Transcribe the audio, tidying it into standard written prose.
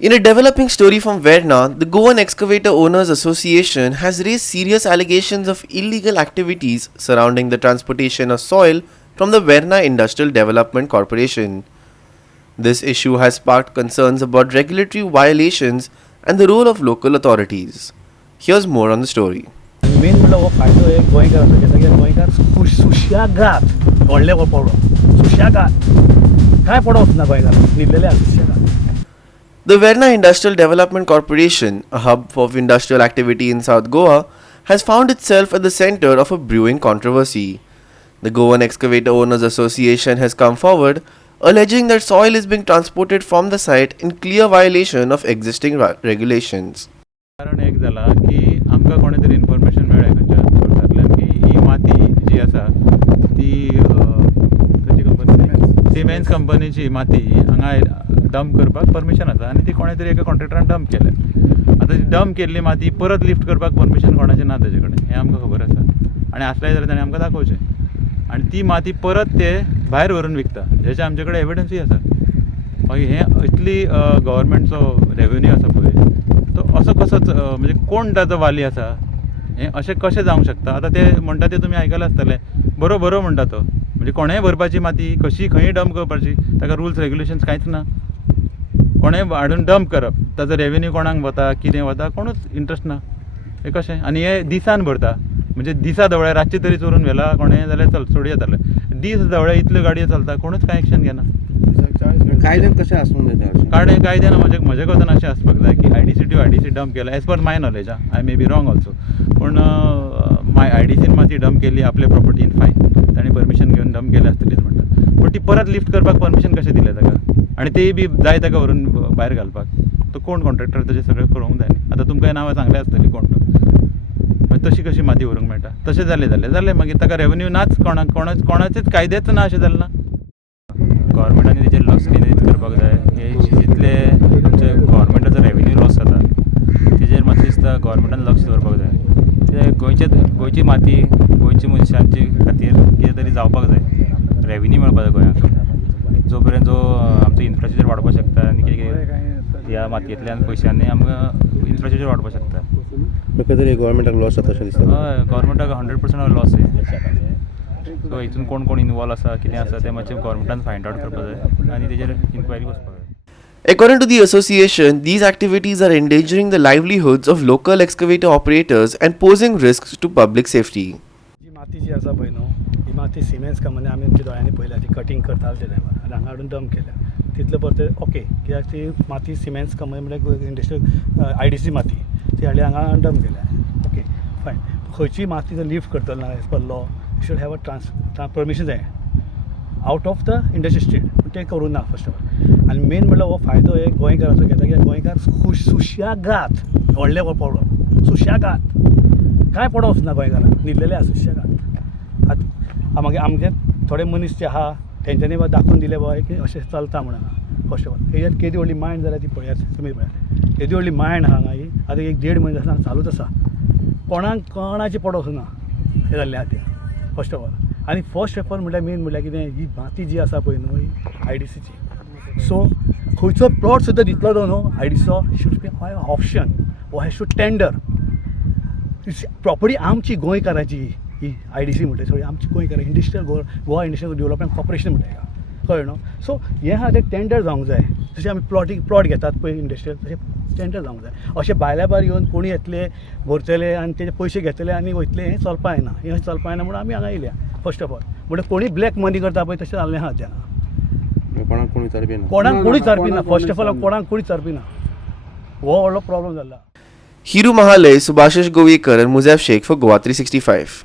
In a developing story from Verna, the Goan Excavator Owners Association has raised serious allegations of illegal activities surrounding the transportation of soil from the Verna Industrial Development Corporation. This issue has sparked concerns about regulatory violations and the role of local authorities. Here's more on the story. Main म्हणल्यार हो फायदो एक गोंयकाराचो घेता कित्याक गोंयकार सुशेगाद व्हडले हो पडो सुशेगाद काय पडोवच ना गोंयकार न्हिदलेले आसा सुशेगाद. The Verna Industrial Development Corporation, a hub of industrial activity in South Goa, has found itself at the center of a brewing controversy. The Goan Excavator Owners Association has come forward, alleging that soil is being transported from the site in clear violation of existing regulations. कारण एक जाला की आमकां कोणे तरी information मेळ्ळें खंयच्या सोर्सांतल्यान की ही माती जी आसा ती खंयची कंपनी सिमेंट्स कंपनीची माती हांगा डंप करपाक परमिशन आसा आनी ती कोणे तरी एका कॉन्ट्रॅक्टरान डंप केल्या. आतां ती डंप केल्ली माती परत लिफ्ट करपाक परमिशन कोणाचें ना तेजे कडेन हें आमकां खबर आसा आनी आसलें जाल्यार ताणें आमकां दाखोवचें आनी ती माती परत ते भायर व्हरून विकता जेचे आमचे कडेन एविडन्सूय आसा. मागीर हें इतली गव्हर्मेंटचो रेवेन्यू आसा पळय तो असो कसोच म्हणजे कोण ताचो वाली आसा हें अशें कशें जावंक शकता. आतां ते म्हणटा ते तुमी आयकलां आसतलें बरो म्हणटा तो म्हणजे कोणेंय भरपाची माती कशी खंयी डंप करपाची ताका रुल्स रेग्युलेशन्स कांयच ना. कोणेंय हाडून डंप करप ताचो रेवेन्यू कोणाक वता कितें वता कोणूच इंट्रस्ट ना. हें कशें आनी हें दिसान भरता म्हणजे दिसा धवळे रातचे तरी चोरून व्हेला कोणें जाल्यार चल सोडी येताले दीस धवळे इतल्यो गाडयो चलता कोणूच कांय एक्शन घेना. कायद्यान कशें आसूंक जाय कायद्यान म्हजे कोतान अशें आसपाक जाय की आयडीसी डंप केला as per my knowledge I may be wrong also पूण आयडीसीन माती डंप केली आपल्या प्रॉपर्टीन फायन ताणें परमिशन घेवन डंप केलें आसतलीच म्हणटा पूण ती परत लिफ्ट करपाक परमिशन कशें दिलें ताका आनी तेय बी जाय ताका व्हरून भायर घालपाक तो कोण कॉन्ट्रॅक्टर तशें सगळें करूंक जाय न्ही. आतां तुमकां नांवां सांगलें आसतलीं कोण तो मागीर तशी कशी माती व्हरूंक मेळटा तशें जालें मागीर ताका रेवेन्यू नाच कोणाचेच कायदेच ना अशें जालें ना. गव्हर्मेंटान तेजेर लक्ष केंद्रीत करपाक जाय हे जितले आमचे गव्हर्मेंटाचो रेवेन्यू लॉस जाता तेजेर म्हाका दिसता गव्हर्मेंटान लक्ष दवरपाक जाय. कित्याक गोंयची माती गोंयच्या मनशांचे खातीर कितें तरी जावपाक जाय रेवेन्यू मेळपाक जाय गोंयांक जो पर्यंत जो आमचो इन्फ्रास्ट्रक्चर वाडपाक शकता आनी कितें ह्या मातयेंतल्यान पयशांनी आमकां इन्फ्रास्ट्रक्चर वाडपाक शकता. म्हाका तरी गव्हर्मेंटाक लॉस जाता अशें दिसता. हय गव्हर्मेंटाक 100% लॉस आहे. सो हितून कोण इनवॉल्व आसा कितें आसा तें मातशें गव्हर्मेंटान फायंड आउट करपाक जाय आनी तेजेर इन्क्वायरी वचपाक जाय. According to the association, these activities are endangering the livelihoods of local excavator operators and posing risks to public safety. जी माती जी आसा पळय न्हू ही माती सिमेंट्स कंपनी आमी आमच्या दोळ्यांनी पळयल्या ती कटींग करताले ते टायमार आनी हांगा हाडून डंप केल्या तितले परते ओके कित्याक ती माती सिमेंट्स कंपनी म्हणजे इंडस्ट्रियल आयडीसी माती ती हाडली हांगा डंप केल्या ओके फायन. खंयची माती जर लिफ्ट करतलो ना as per law should have a permission जाय out of the industry state पूण तें करूं ना फर्स्ट ऑफ ऑल. आनी मेन म्हणल्यार हो फायदो एक गोंयकाराचो घेता कित्याक गोंयकार सुशेगाद व्हडले हो पडो सुशेगाद काय पडोवच ना गोंयकाराक न्हिदलेले आसा सुशेगाद. आतां मागीर आमचे थोडे मनीस जे आहा तेंच्यांनी दाखोवन दिले बाय की अशें चलता म्हणून फर्स्ट ऑफ ऑल हेज्यात केदी व्हडली मायंड जाल्यार ती पळयात तुमी पळयात केदी व्हडली मायंड हांगा ही आतां 1-1.5 म्हयने आसा चालूच आसा कोणाची पडोवच ना हें जाल्लें आहा तें फर्स्ट ऑफ ऑल. आनी फर्स्ट ऑफ ऑल म्हणल्यार मेन म्हणल्यार कितें ही माती जी आसा पळय न्हू ही आयडीसीची सो खंयचो प्लॉट सुद्दां दितलो तो न्हू आयडीसीचो शूड बी ऑप्शन वो हॅज टू टेंडर प्रॉपर्टी आमची गोंयकाराची ही आयडीसी म्हणटा सगळी आमची गोंयकार industrial Goa industrial development corporation म्हणटा कळ्ळें न्हू. सो हें आहा तें टेंडर जावंक जाय जशें आमी प्लॉट घेतात पळय इंडस्ट्रियल तशें टेंडर जावंक जाय. अशें भायल्या भायर येवन कोणी येतले भरतले आनी तेजे पयशे घेतले आनी वयतले हें चलपा येना हें चलपा येना म्हणून आमी हांगा येयल्या फर्स्ट ऑफ ऑल. म्हणजे कोणी ब्लॅक मनी करता पळय तशें जाल्लें आहा तें कोणाक कोणी चालपी ना फर्स्ट ऑफ ऑल कोणाक कोणी चालपी ना हो व्हडलो प्रॉब्लम जाला. Hiru Mahalay, Subhashish Govekar and Muzaf Sheikh for Goa 365.